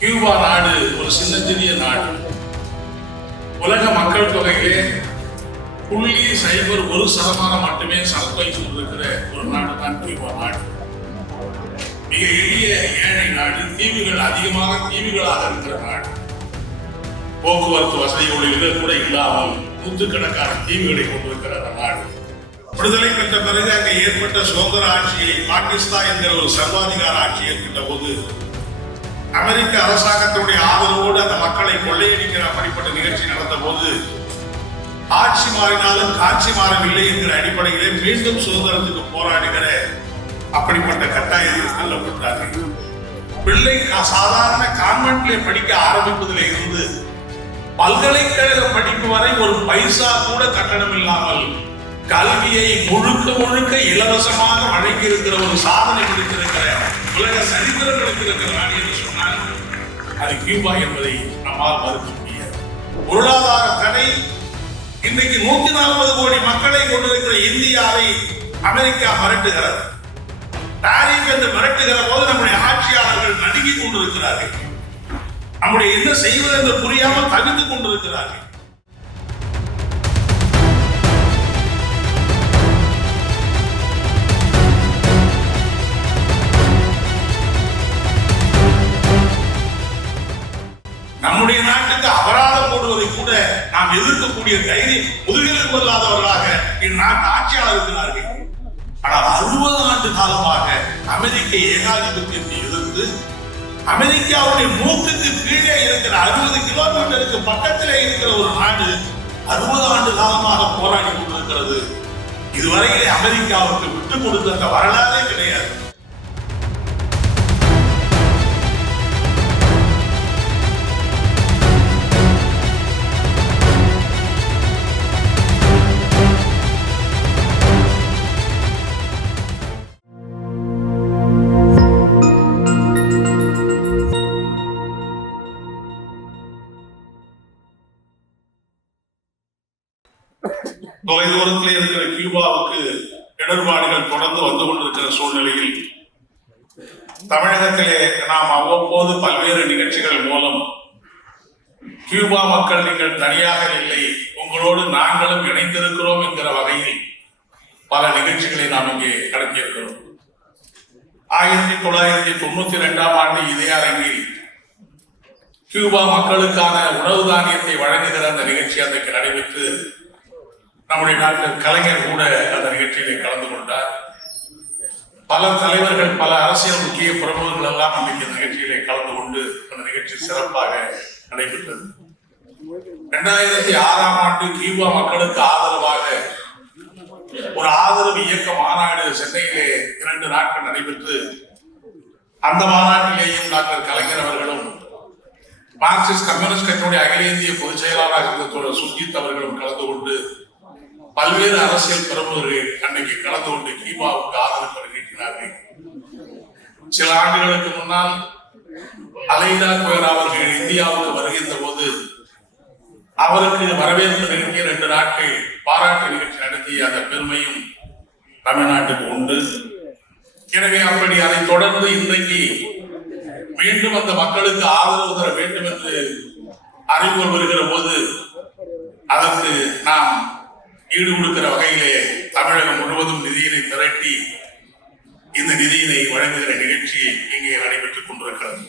Cuba நாடு ஒரு சின்னஞ்சிறிய நாடு. உலக மக்கள் தொகையிலே புள்ளி சைபர் ஒரு சதமானம் மட்டுமே சமத்துவம் கொண்டிருக்கிற ஒரு நாடு தான் கியூபா நாடு. மிக எளிய ஏழை நாடு தீவுகள் அதிகமாக தீவுகளாக இருக்கிற நாடு. போக்குவரத்து வசதிகளில் கூட இல்லாமல் நூற்றுக்கணக்கான தீவுகளை கொண்டிருக்கிற அந்த நாடு. விடுதலை பெற்ற பிறகு அங்கே ஏற்பட்ட சுதந்திர ஆட்சியை பாகிஸ்தான் என்கிற ஒரு சர்வாதிகார ஆட்சி ஏற்பட்ட போது அமெரிக்க அரசாங்கத்தினுடைய ஆதரவோடு அந்த மக்களை கொள்ளையடிக்கிற அப்படிப்பட்ட நிகழ்ச்சி நடந்த போது ஆட்சி மாறினாலும் காட்சி மாறவில்லை என்கிற அடிப்படையிலே மீண்டும் சுதந்திரத்துக்கு போராடுகிற அப்படிப்பட்ட கட்டாயத்தில் தள்ளப்பட்டார்கள் பிள்ளை கா- சாதாரண கான்வென்ட்ல படிக்க ஆரம்பிப்பதில் இருந்து பல்கலைக்கழக படிப்பு வரை ஒரு பைசா கூட கட்டணம் இல்லாமல் கல்வியை முழுக்க முழுக்க இலவசமாக வழங்கியிருக்கிற ஒரு சாதனை பிடித்திருக்கிற உலக சரித்திரம் பிடித்திருக்கிற நாடு என்று சொன்னால் அது கியூபா என்பதை நம்மால் மறுக்க முடியாது. பொருளாதார தடை இன்னைக்கு நூத்தி நாற்பது கோடி மக்களை கொண்டிருக்கிற இந்தியாவை அமெரிக்கா மிரட்டுகிறது. டாரிஃப் என்று மிரட்டுகிற போது நம்முடைய ஆட்சியாளர்கள் நடுங்கிக் கொண்டிருக்கிறார்கள். நம்முடைய என்ன செய்வது என்று புரியாமல் தவித்துக் கொண்டிருக்கிறார்கள். நாம் எதிர்க்கக்கூடிய தைரியம் முதுகெலும்பு இல்லாதவர்களாக இந்நாட்டு ஆட்சியாளர் இருக்கிறார்கள். ஆனால் அறுபது ஆண்டு காலமாக அமெரிக்க ஏகாதிபத்தியத்தை எதிர்த்து அமெரிக்காவுடைய மூக்குக்கு கீழே இருக்கிற அறுபது கிலோமீட்டருக்கு பக்கத்திலே இருக்கிற ஒரு நாடு அறுபது ஆண்டு காலமாக போராடி கொண்டிருக்கிறது. இதுவரையிலே அமெரிக்காவுக்கு விட்டுக் கொடுத்த வரலாறே கிடையாது. தொலைதூரத்தில் இருக்கிற கியூபாவுக்கு இடர்பாடுகள் தொடர்ந்து வந்து கொண்டிருக்கிற சூழ்நிலையில் தமிழகத்திலே நாம் அவ்வப்போது பல்வேறு நிகழ்ச்சிகள் மூலம் கியூபா மக்கள் நீங்கள் தனியாக இல்லை உங்களோடு நாங்களும் இணைந்திருக்கிறோம் என்கிற வகையில் பல நிகழ்ச்சிகளை நாம் இங்கே நடத்தியிருக்கிறோம். ஆயிரத்தி தொள்ளாயிரத்தி தொண்ணூத்தி ரெண்டாம் ஆண்டு இதே அரங்கில் கியூபா மக்களுக்கான உணவு தானியத்தை வழங்குகிற அந்த நிகழ்ச்சி அன்றைக்கு நடைபெற்று நம்முடைய நாட்டில் கலைஞர் கூட அந்த நிகழ்ச்சியிலே கலந்து கொண்டார். பல தலைவர்கள் பல அரசியல் முக்கிய பிரமுகர்கள் எல்லாம் அன்றைக்கு இந்த நிகழ்ச்சியிலே கலந்து கொண்டு அந்த நிகழ்ச்சி சிறப்பாக நடைபெற்றது. இரண்டாயிரத்தி ஆறாம் ஆண்டு கியூபா மக்களுக்கு ஆதரவாக ஒரு ஆதரவு இயக்க மாநாடு சென்னையிலே இரண்டு நாட்கள் நடைபெற்று அந்த மாநாட்டிலேயும் டாக்டர் கலைஞர் அவர்களும் மார்க்சிஸ்ட் கம்யூனிஸ்ட் கட்சியுடைய அகில இந்திய பொதுச் செயலாளராக இருந்த சுர்ஜித் அவர்களும் கலந்து கொண்டு பல்வேறு அரசியல் பிரமுகர்கள் அன்னைக்கு கலந்து கொண்டு கீமாவுக்கு ஆதரவு தெரிவிக்கிறார்கள் சில ஆண்டுகளுக்கு முன்னால் அலைதா கோயர் அவர்கள் இந்தியாவுக்கு வருகின்ற போது அவருக்கு வரவேற்பு நிகழ்ச்சி ரெண்டு நாட்கள் பாராட்டு நிகழ்ச்சி நடத்திய அந்த பெருமையும் தமிழ்நாட்டுக்கு உண்டு. எனவே அப்படி அதை தொடர்ந்து இன்றைக்கு மீண்டும் அந்த மக்களுக்கு ஆதரவு தர வேண்டும் என்று அறிவுகள் வருகிற போது அதற்கு நாம் ஈடு கொடுக்கிற வகையிலே தமிழகம் முழுவதும் நிதியினை திரட்டி இந்த நிதியினை வழங்குகிற நிகழ்ச்சி இங்கே நடைபெற்றுக் கொண்டிருக்கிறது.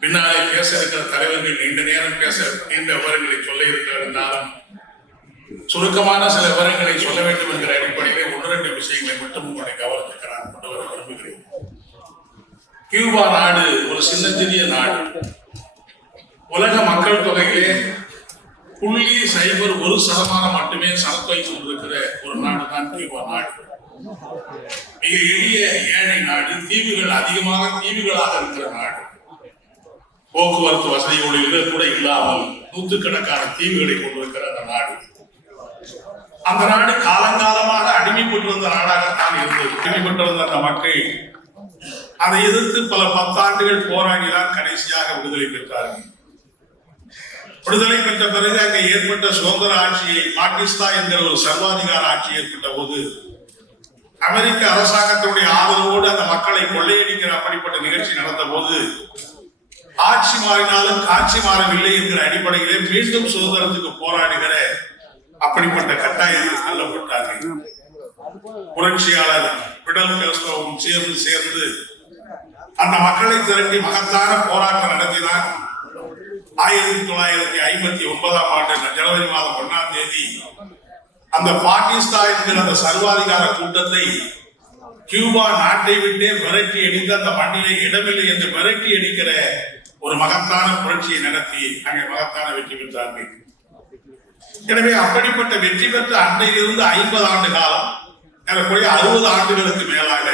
பின்னாலே பேச இருக்கிற தலைவர்கள் நீண்ட நேரம் பேச நீண்ட விவரங்களை சொல்ல இருக்கிறார் என்றாலும் சுருக்கமான சில விவரங்களை சொல்ல வேண்டும் என்கிற அடிப்படையிலே ஒன்று ரெண்டு விஷயங்களை மட்டும் உங்களுடைய கவனத்துக்கு நான் கொண்டு வர விரும்புகிறேன். கியூபா நாடு ஒரு சின்னஞ்சிறிய நாடு. உலக மக்கள் தொகையிலே புள்ளி சைபர் ஒரு சதமானம் மட்டுமே சமத்துவம் கொண்டிருக்கிற ஒரு நாடு தான் தீவு நாடு. மிக எளிய ஏழை நாடு தீவுகள் அதிகமாக தீவுகளாக இருக்கிற நாடு. போக்குவரத்து வசதிகளோடு கூட இல்லாமல் நூற்றுக்கணக்கான தீவுகளை கொண்டிருக்கிற அந்த நாடு. அந்த நாடு காலங்காலமாக அடிமைப்பட்டிருந்த நாடாகத்தான் இருந்தது. அடிமைப்பட்டிருந்த அந்த மக்கள் அதை எதிர்த்து பல பத்தாண்டுகள் போராடிதான் கடைசியாக விடுதலை பெற்றார்கள். விடுதலை பெற்ற பிறகு அங்கே ஏற்பட்ட சுதந்திர ஆட்சியை பாகிஸ்தான் என்கிற ஒரு சர்வாதிகார ஆட்சி ஏற்பட்ட போது அமெரிக்க அரசாங்கத்தினுடைய ஆதரவோடு அந்த மக்களை கொள்ளையடிக்கிற அப்படிப்பட்ட நிகழ்ச்சி நடந்த போது ஆட்சி மாறினாலும் காட்சி மாறவில்லை என்கிற அடிப்படையிலே மீண்டும் சுதந்திரத்துக்கு போராடுகிற அப்படிப்பட்ட கட்டாயத்தில் தள்ளப்பட்டார்கள். புரட்சியாளர் பிடல் கேஸ்ட்ரோவும் சேர்ந்து சேர்ந்து அந்த மக்களை திரட்டி மகத்தான போராட்டம் நடத்தினார். ஆயிரத்தி தொள்ளாயிரத்தி ஐம்பத்தி ஒன்பதாம் ஆண்டு ஜனவரி மாதம் ஒன்னாம் தேதி அந்த பாகிஸ்தான் என்கிற அந்த சர்வாதிகார கூட்டத்தை கியூபா நாட்டை விட்டே விரட்டி அடித்து அந்த மண்ணிலே இடமில்லை என்று விரட்டி அடிக்கிற ஒரு மகத்தான புரட்சியை நடத்தி அங்கே மகத்தான வெற்றி பெற்றார்கள். எனவே அப்படிப்பட்ட வெற்றி பெற்ற அன்றையிலிருந்து ஐம்பது ஆண்டு காலம் எனக்குரிய அறுபது ஆண்டுகளுக்கு மேலாக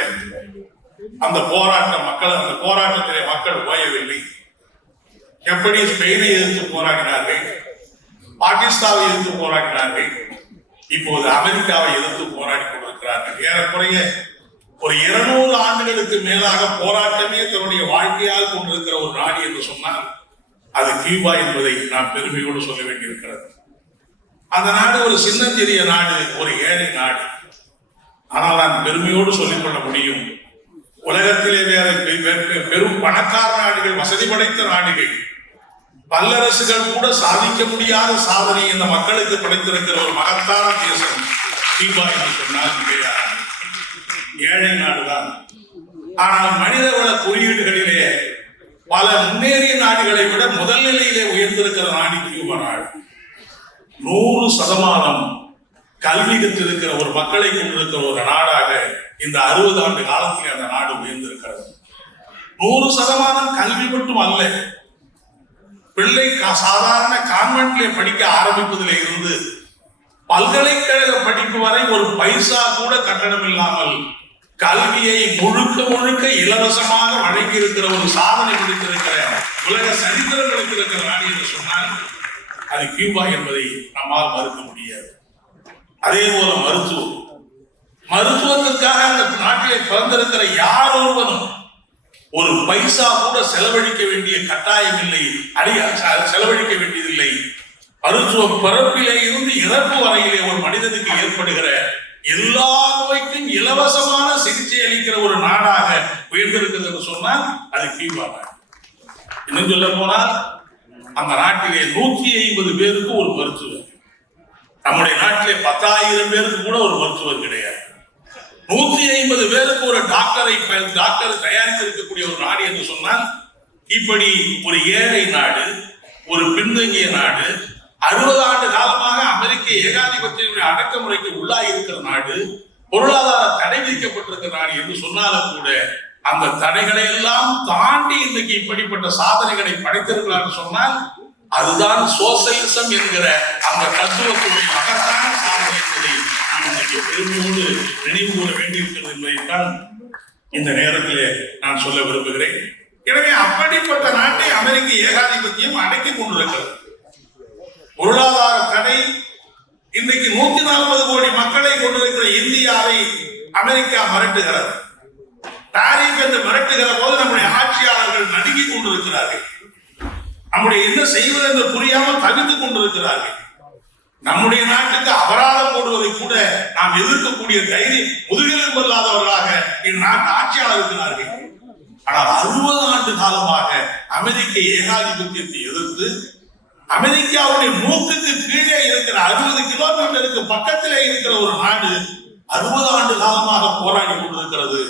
அந்த போராட்ட மக்கள் அந்த போராட்டத்திலே மக்கள் ஓயவில்லை. எப்படி ஸ்பெயினை எதிர்த்து போராடினார்கள் பாகிஸ்தானை எதிர்த்து போராடினார்கள் இப்போது அமெரிக்காவை எதிர்த்து போராடி கொண்டிருக்கிறார்கள். ஏறக்குறைய ஒரு இருநூறு ஆண்டுகளுக்கு மேலாக போராட்டமே தன்னுடைய வாழ்க்கையாக கொண்டிருக்கிற ஒரு நாடு என்று சொன்னால் அது கியூபா என்பதை நாம் பெருமையோடு சொல்ல வேண்டியிருக்கிறது. அந்த நாடு ஒரு சின்னஞ்சிறிய நாடு ஒரு ஏழை நாடு. ஆனால் நான் பெருமையோடு சொல்லிக்கொள்ள முடியும் உலகத்திலே வேற பெரும் பணக்கார நாடுகள் வசதி படைத்த நாடுகள் வல்லரசுகள் கூட சாதிக்க முடியாத சாதனை இந்த மக்களுக்கு படைத்திருக்கிற ஒரு மகத்தான தேசம். கியூபா சொன்னால் ஏழை நாடுதான். ஆனால் மனிதவள குறியீடுகளிலே பல முன்னேறிய நாடுகளை விட முதல் நிலையிலே உயர்ந்திருக்கிற நாடு கியூபா நாடு. நூறு சதமானம் கல்வி கற்றிருக்கிற ஒரு மக்களை கொண்டிருக்கிற ஒரு நாடாக இந்த அறுபது ஆண்டு காலத்தில் அந்த நாடு உயர்ந்திருக்கிறது. நூறு சதமானம் கல்வி மட்டும் அல்ல பிள்ளை கா- சாதாரண கான்வென்ட்ல படிக்க ஆரம்பிப்பதில் இருந்து பல்கலைக்கழக படிப்பு வரை ஒரு பைசா கூட கட்டணம் இல்லாமல் கல்வியை முழுக்க முழுக்க இலவசமாக வழங்கி இருக்கிற ஒரு சாதனை பிடித்திருக்கிற உலக சரித்திரம் இருக்கிற நாடு என்று சொன்னால் அது கியூபா என்பதை நம்மால் மறுக்க முடியாது. அதே போல மருத்துவம். மருத்துவத்திற்காக அந்த நாட்டிலே பிறந்திருக்கிற யார் ஒருவனும் ஒரு பைசா கூட செலவழிக்க வேண்டிய கட்டாயம் இல்லை. அடி செலவழிக்க வேண்டியதில்லை. மருத்துவம் பிறப்பிலே இருந்து இறப்பு வரையிலே ஒரு மனிதனுக்கு ஏற்படுகிற எல்லா நோய்க்கும் இலவசமான சிகிச்சை அளிக்கிற ஒரு நாடாக உயர்ந்திருக்கிறது என்று சொன்னால் அது கியூபா நாடு இன்னும் சொல்ல போனால் அந்த நாட்டிலே நூற்றி ஐம்பது பேருக்கு ஒரு மருத்துவர். நம்முடைய நாட்டிலே பத்தாயிரம் பேருக்கு கூட ஒரு மருத்துவர் கிடையாது. நூத்தி ஐம்பது பேருக்கு ஒரு டாக்டரை டாக்டர் தயாரித்திருக்கக்கூடிய ஒரு நாடு என்று சொன்னால் இப்படி ஒரு ஏழை நாடு ஒரு பின்தங்கிய நாடு அறுபது ஆண்டு காலமாக அமெரிக்க ஏகாதிபத்திய அடக்குமுறைக்கு உள்ளாகி இருக்கிற நாடு பொருளாதார தடை விதிக்கப்பட்டிருக்கிற நாடு என்று சொன்னாலும் கூட அந்த தடைகளை எல்லாம் தாண்டி இன்னைக்கு இப்படிப்பட்ட சாதனைகளை படைத்திருக்கிறார் சொன்னால் அதுதான் சோசலிசம் என்கிற அந்த தத்துவத்துடைய மகத்தான சாதனை பெருமையோடு நினைவு கூற வேண்டியிருக்கிறது என்பதைத்தான் இந்த நேரத்திலே நான் சொல்ல விரும்புகிறேன். எனவே அப்படிப்பட்ட நாட்டை அமெரிக்க ஏகாதிபத்தியம் அடக்கிக் கொண்டிருக்கிறது. பொருளாதார தடை இன்றைக்கு நூத்தி நாற்பது கோடி மக்களை கொண்டிருக்கிற இந்தியாவை அமெரிக்கா மிரட்டுகிறது. டாரிஃப் என்று மிரட்டுகிற போது நம்முடைய ஆட்சியாளர்கள் நடுங்கிக் கொண்டிருக்கிறார்கள். நம்முடைய என்ன செய்வது என்று புரியாமல் தவித்துக் கொண்டிருக்கிறார்கள். நம்முடைய நாட்டுக்கு அபராதம் போடுவதை கூட நாம் எதிர்க்கக்கூடிய தைரியம் முதுகெலும்பு இல்லாதவர்களாக இந்நாட்டு ஆட்சியாளர் இருக்கிறார்கள். ஆனால் அறுபது ஆண்டு காலமாக அமெரிக்க ஏகாதிபத்தியத்தை எதிர்த்து அமெரிக்காவுடைய மூக்குக்கு கீழே இருக்கிற அறுபது கிலோமீட்டருக்கு பக்கத்திலே இருக்கிற ஒரு நாடு அறுபது ஆண்டு காலமாக போராடி கொண்டிருக்கிறது.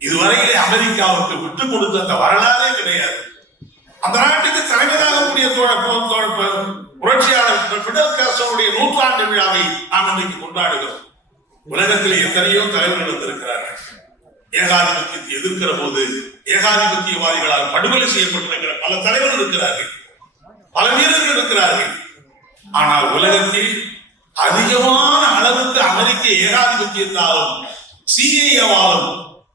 இதுவரையிலே அமெரிக்காவுக்கு விட்டு கொடுத்த அந்த வரலாறே கிடையாது. அந்த நாட்டுக்கு தலைமை புரட்சியாளர் பிடல் நூற்றாண்டு விழாவை நாம் இன்றைக்கு கொண்டாடுகிறோம். உலகத்தில் எத்தனையோ தலைவர்கள் வந்திருக்கிறார்கள். ஏகாதிபத்தியத்தை எதிர்க்கிற போது ஏகாதிபத்தியவாதிகளால் படுகொலை செய்யப்பட்டிருக்கிற பல தலைவர்கள் இருக்கிறார்கள். பல வீரர்கள் இருக்கிறார்கள். ஆனால் உலகத்தில் அதிகமான அளவுக்கு அமெரிக்க ஏகாதிபத்தியத்தாலும் சிஐஏவாலும்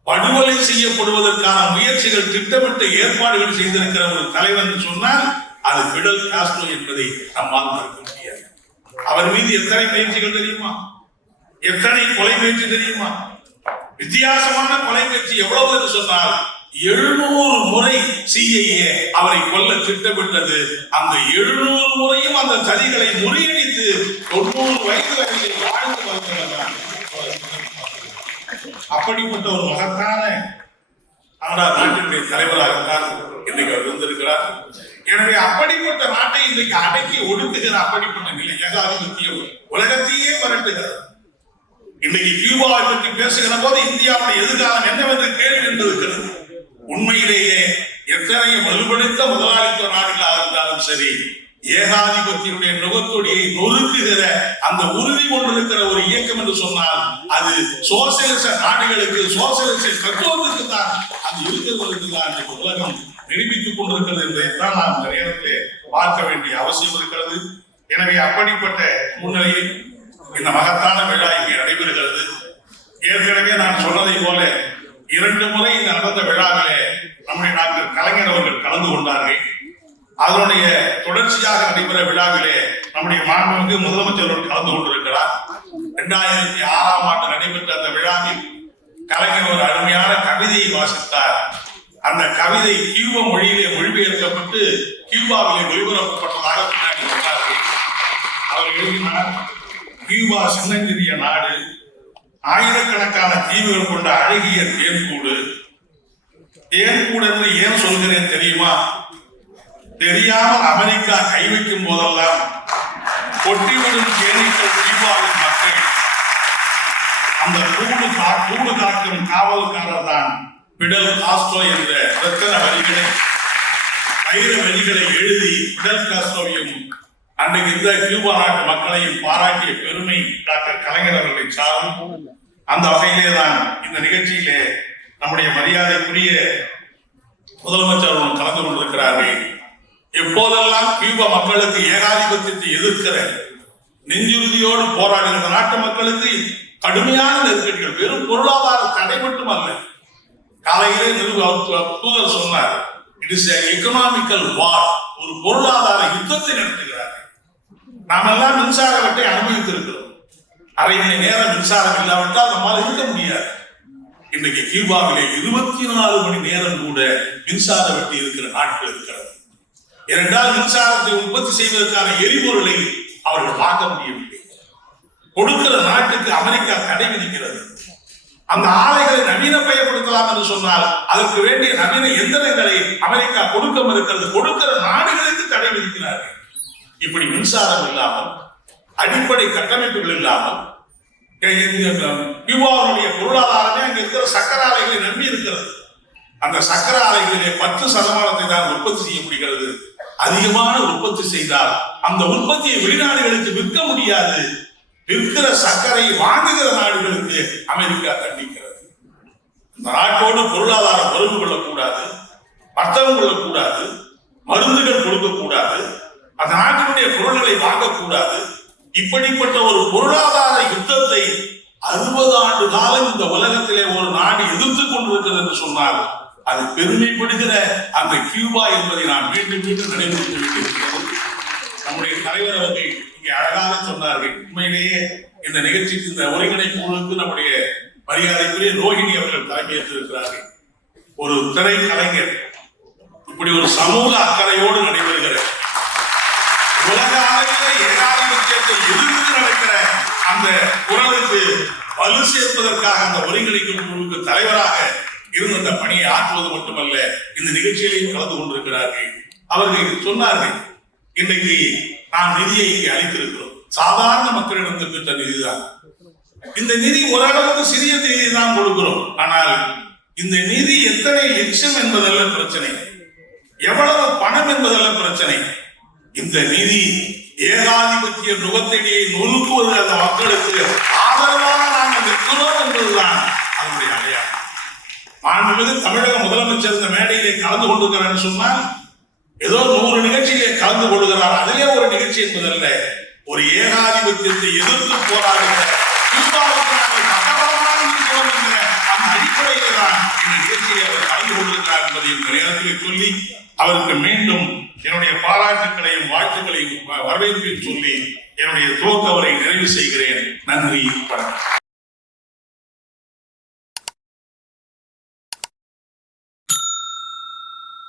படுகொலை செய்யப்படுவதற்கான முயற்சிகள் திட்டமிட்ட ஏற்பாடுகள் செய்திருக்கிற ஒரு தலைவர் என்று சொன்னால் அது பிடல் காஸ்ட்ரோ என்பதை நம்மால் மறக்க முடியாது. அவர் மீது எத்தனை முயற்சிகள் தெரியுமா? எத்தனை கொலை முயற்சி தெரியுமா? வித்தியாசமான கொலை முயற்சி எவ்வளவு என்று சொன்னால் எழுநூறு முறை சிஐஏ அவரை கொல்ல திட்டமிட்டது. அந்த எழுநூறு முறையும் அந்த சதிகளை முறியடித்து தொண்ணூறு வயது வரையில் வாழ்ந்து வந்தவர் அப்படிப்பட்ட ஒரு மகத்தான ஆனால் நாட்டினுடைய தலைவராகத்தான் இன்னைக்கு அவர் வந்திருக்கிறார். எனவே அப்படிப்பட்ட நாட்டை இன்றைக்கு அடக்கி ஒடுக்குகிற அப்படிப்பட்ட நிலை ஏகாதிபத்தியம் உலகத்தையே மிரட்டுகிறது. இன்னைக்கு கியூபாவை பற்றி பேசுகிற போது இந்தியாவுடைய எதிர்காலம் என்னவென்று கேள்வி இருக்கிறது உண்மையிலேயே எத்தனை வலுப்படுத்த முதலாளித்துவ நாடுகளாக இருந்தாலும் சரி ஏகாதிபத்தியுடைய நுகத்தொடியை நொறுக்குகிற அந்த உறுதி கொண்டிருக்கிற ஒரு இயக்கம் என்று சொன்னால் அது சோசியலிச நாடுகளுக்கு சோசியலிச தத்துவத்துக்கு தான் அது இருக்கிறவர்களுக்கு தான் உலகம். நிரூபித்துக் கொண்டிருக்கிறது என்பதைத்தான் நாம் இந்த நேரத்திலே பார்க்க வேண்டிய அவசியம் இருக்கிறது. எனவே அப்படிப்பட்ட சூழ்நிலையில் இந்த மகத்தான விழா இங்கே நடைபெறுகிறது. ஏற்கனவே நான் சொன்னதை போல இரண்டு முறை இந்த நடந்த விழாவிலே நம்முடைய டாக்டர் கலைஞர் அவர்கள் கலந்து கொண்டார்கள். அதனுடைய தொடர்ச்சியாக நடைபெற விழாவிலே நம்முடைய மாண்புமிகு முதலமைச்சர் அவர்கள் கலந்து கொண்டிருக்கிறார். இரண்டாயிரத்தி ஆறாம் ஆண்டு நடைபெற்ற அந்த விழாவில் கலைஞர் ஒரு அருமையான கவிதையை வாசித்தார். அந்த கவிதை கியூப மொழியிலே மொழிபெயர்க்கப்பட்டு கியூபாவிலே ஒளிபரப்பப்பட்டதாக பின்னாடி சொன்னார்கள். அவர் எழுதினார் கியூபா சின்னஞ்சிறிய நாடு ஆயிரக்கணக்கான தீவுகள் கொண்ட அழகிய தேன்கூடு. தேன்கூடு என்று ஏன் சொல்கிறேன் தெரியுமா? தெரியாமல் அமெரிக்கா கை வைக்கும் போதெல்லாம் கொட்டிவிடும் தேனீக்கள் கியூபாவின் மக்கள். அந்த கூடு கா கூடு காக்கும் காவல்காரர் தான் பிடல் காஸ்ட்ரோ என்ற ரத்தன வரிகளை வைர வரிகளை எழுதி பிடல் காஸ்ட்ரோவையும் அன்றைக்கு இந்த கியூபா நாட்டு மக்களையும் பாராட்டிய பெருமை டாக்டர் கலைஞர் அவர்களை சாரும் அந்த வகையிலே தான் இந்த நிகழ்ச்சியிலே நம்முடைய மரியாதைக்குரிய முதலமைச்சர் அவர்கள் கலந்து கொண்டிருக்கிறார்கள். எப்போதெல்லாம் கியூபா மக்களுக்கு ஏகாதிபத்தியத்தை எதிர்க்கிற நெஞ்சுறுதியோடு போராடுகிற நாட்டு மக்களுக்கு கடுமையான நெருக்கடிகள் வெறும் பொருளாதார தடை மட்டுமல்ல காலையிலே தூதர் சொன்னார் இட் இஸ் எக்கனாமிக்கல் வார் ஒரு பொருளாதார யுத்தத்தை நடத்துகிறார்கள். நாம் எல்லாம் மின்சார வெட்டை அனுபவித்திருக்கிறோம். அரை மணி நேரம் மின்சாரம் இல்லாவிட்டால் நம்மால் இருக்க முடியாது. இன்னைக்கு கியூபாவிலே இருபத்தி நாலு மணி நேரம் கூட மின்சார வெட்டி இருக்கிற நாட்கள் இருக்கிறது. இரண்டால் மின்சாரத்தை உற்பத்தி செய்வதற்கான எரிபொருளை அவர்கள் பார்க்க முடியவில்லை. கொடுக்கிற நாட்டுக்கு அமெரிக்கா தடை விதிக்கிறது. அந்த ஆலைகளை நவீனமயப்படுத்தலாம் என்று சொன்னால் அதற்கு வேண்டிய நவீன எந்திரங்களை அமெரிக்கா கொடுக்க மறுக்கிறது கொடுக்கிற நாடுகளுக்கு தடை விதிக்கிறார்கள். இப்படி மின்சாரம் இல்லாமல் அடிப்படை கட்டமைப்புகள் இல்லாமல் கியூபாவுடைய பொருளாதாரமே அங்கே இருக்கிற சக்கர ஆலைகளை நம்பி இருக்கிறது. அந்த சக்கர ஆலைகளிலே பத்து சதமானத்தை தான் உற்பத்தி செய்ய முடிகிறது. அதிகமான உற்பத்தி செய்தால் அந்த உற்பத்தியை வெளிநாடுகளுக்கு விற்க முடியாது. விற்கிற சர்க்கரை வாங்குகிற நாடுகளுக்கு அமெரிக்கா தண்டிக்கிறது. இந்த நாட்டோடு பொருளாதாரம் தொடர்பு கொள்ளக்கூடாது வர்த்தகம் கொள்ளக்கூடாது மருந்துகள் கொடுக்கக்கூடாது அந்த நாட்டினுடைய பொருள்களை வாங்கக்கூடாது. இப்படிப்பட்ட ஒரு பொருளாதார யுத்தத்தை அறுபது ஆண்டு காலம் இந்த உலகத்திலே ஒரு நாடு எதிர்த்து கொண்டிருக்கிறது என்று சொன்னால் அது பெருமைப்படுகிற அந்த கியூபா என்பதை நான் மீண்டும் மீண்டும் நினைவுறுத்த நம்முடைய தலைவர் அவர்கள் இங்கே அழகாக சொன்னார்கள். உண்மையிலேயே இந்த நிகழ்ச்சிக்கு இந்த ஒருங்கிணைப்பு குழுவுக்கு நம்முடைய மரியாதைக்குரிய ரோஹிணி அவர்கள் தலைமையேற்றிருக்கிறார்கள். ஒரு திரை கலைஞர் இப்படி ஒரு சமூக அக்கறையோடு நடைபெறுகிற உலக அளவில் ஏகாதிபத்தியத்தை எதிர்த்து நடக்கிற அந்த குரலுக்கு வலு சேர்ப்பதற்காக அந்த ஒருங்கிணைக்கும் குழுவுக்கு தலைவராக இருந்து அந்த பணியை ஆற்றுவது மட்டுமல்ல இந்த நிகழ்ச்சியிலையும் கலந்து கொண்டிருக்கிறார்கள். அவர்கள் சொன்னார்கள் இன்றைக்கு நாம் நிதியை இங்கே அளித்திருக்கிறோம். சாதாரண மக்களிடம் பெற்ற நிதிதான். இந்த நிதி ஓரளவுக்கு சிறிய நிதி தான் கொடுக்கிறோம். ஆனால் இந்த நிதி எத்தனை லட்சம் என்பதல்ல பிரச்சனை. எவ்வளவு பணம் என்பதல்ல பிரச்சனை. இந்த நிதி ஏகாதிபத்திய நுகத்தடியை நொறுக்குவது அந்த மக்களுக்கு ஆதரவாக நாங்கள் நிற்கிறோம் என்பதுதான் அதனுடைய அடையாளம். மாண்புமிகு தமிழக முதலமைச்சர் இந்த மேடையிலே கலந்து கொண்டிருக்கிறார் சொன்னால் ஏதோ நூறு நிகழ்ச்சியிலே கலந்து கொள்கிறார் அது ஒரு நிகழ்ச்சி என்பதல்ல ஒரு ஏகாதிபத்தியத்தை எதிர்த்து போராடுகிற சொல்லி அவருக்கு மீண்டும் என்னுடைய பாராட்டுகளையும் வாழ்த்துக்களையும் வரவேற்பையும் சொல்லி என்னுடைய துவக்க நிறைவு செய்கிறேன். நன்றி வணக்கம்.